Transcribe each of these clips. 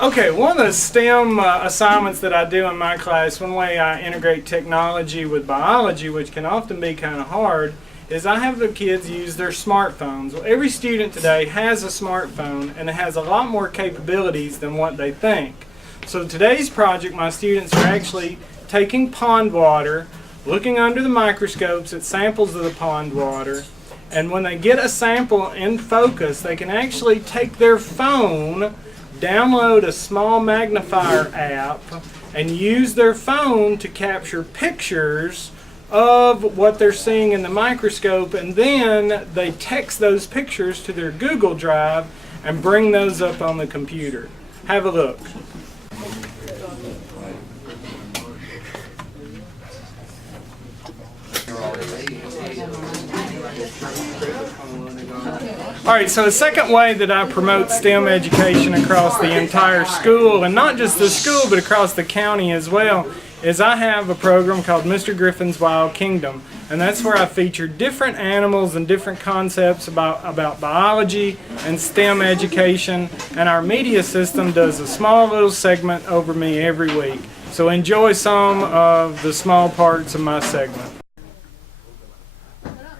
Okay, one of the STEM assignments that I do in my class, one way I integrate technology with biology, which can often be kind of hard, is I have the kids use their smartphones. Well, every student today has a smartphone, and it has a lot more capabilities than what they think. So today's project, my students are actually taking pond water, looking under the microscopes at samples of the pond water, and when they get a sample in focus, they can actually take their phone, download a small magnifier app, and use their phone to capture pictures of what they're seeing in the microscope, and then they text those pictures to their Google Drive and bring those up on the computer. Have a look. Alright, so the second way that I promote STEM education across the entire school, and not just the school but across the county as well, is I have a program called Mr. Griffin's Wild Kingdom, and that's where I feature different animals and different concepts about biology and STEM education, and our media system does a small little segment over me every week. So enjoy some of the small parts of my segment.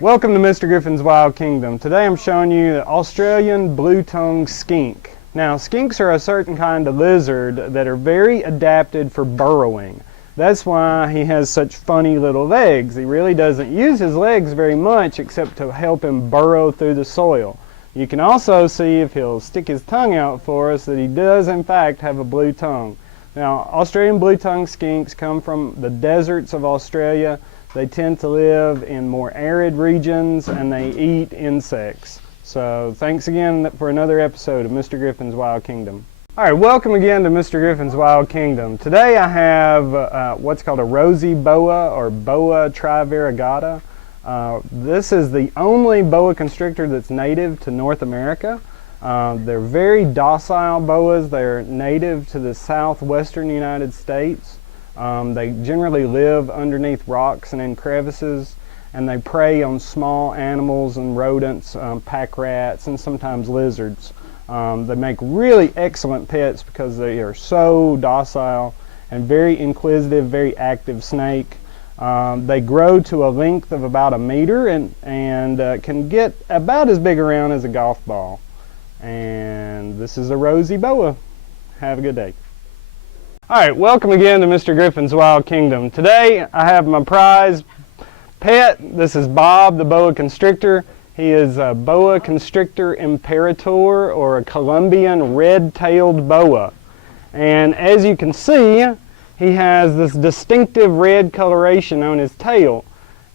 Welcome to Mr. Griffin's Wild Kingdom. Today I'm showing you the Australian blue-tongued skink. Now, skinks are a certain kind of lizard that are very adapted for burrowing. That's why he has such funny little legs. He really doesn't use his legs very much except to help him burrow through the soil. You can also see, if he'll stick his tongue out for us, that he does in fact have a blue tongue. Now, Australian blue-tongued skinks come from the deserts of Australia. They tend to live in more arid regions, and they eat insects. So thanks again for another episode of Mr. Griffin's Wild Kingdom. Alright, welcome again to Mr. Griffin's Wild Kingdom. Today I have what's called a rosy boa, or boa trivariegata. This is the only boa constrictor that's native to North America. They're very docile boas. They're native to the southwestern United States. They generally live underneath rocks and in crevices, and they prey on small animals and rodents, pack rats, and sometimes lizards. They make really excellent pets because they are so docile and very inquisitive, very active snake. They grow to a length of about 1 meter and can get about as big around as a golf ball. And this is a rosy boa. Have a good day. Alright, welcome again to Mr. Griffin's Wild Kingdom. Today I have my prize pet. This is Bob the boa constrictor. He is a boa constrictor imperator, or a Colombian red-tailed boa. And as you can see, he has this distinctive red coloration on his tail.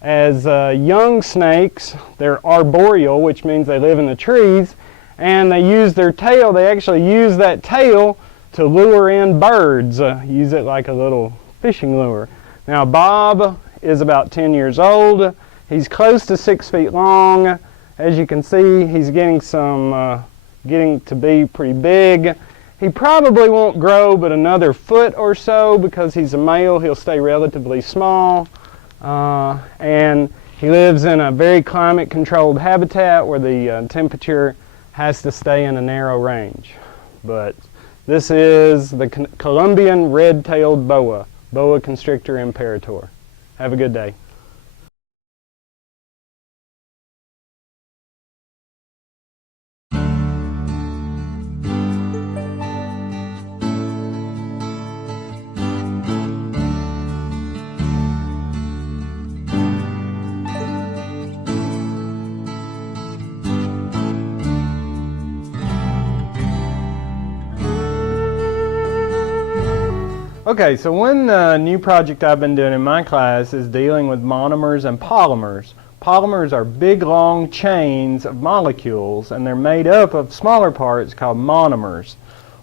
As young snakes, they're arboreal, which means they live in the trees, and they use their tail. They actually use that tail to lure in birds, use it like a little fishing lure. Now, Bob is about 10 years old. He's close to 6 feet long. As you can see, he's getting to be pretty big. He probably won't grow but another foot or so because he's a male. He'll stay relatively small. And he lives in a very climate-controlled habitat where the temperature has to stay in a narrow range. But this is the Colombian red-tailed boa, boa constrictor imperator. Have a good day. Okay, so one new project I've been doing in my class is dealing with monomers and polymers. Polymers are big, long chains of molecules, and they're made up of smaller parts called monomers.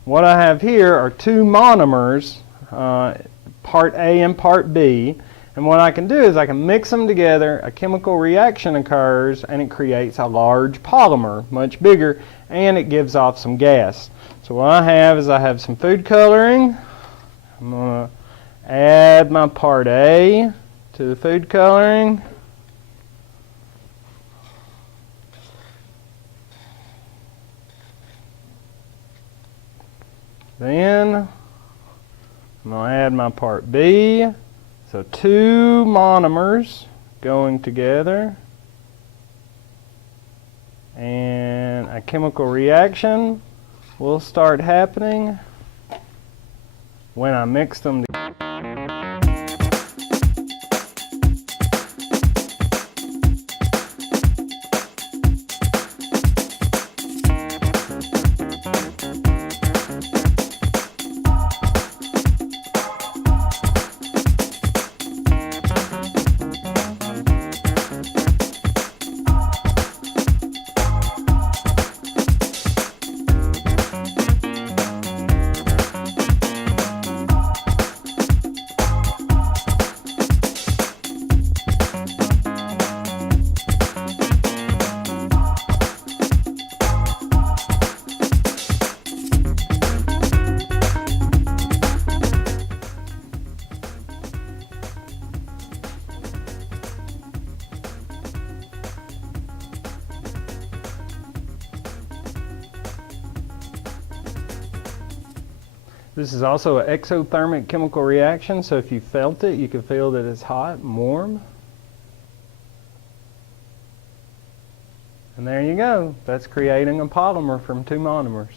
What I have here are two monomers, part A and part B, and what I can do is I can mix them together, a chemical reaction occurs, and it creates a large polymer, much bigger, and it gives off some gas. So what I have some food coloring. I'm going to add my part A to the food coloring. Then I'm going to add my part B. So 2 monomers going together. And a chemical reaction will start happening when I mix them together. This is also an exothermic chemical reaction, so if you felt it, you can feel that it's hot and warm. And there you go. That's creating a polymer from 2 monomers.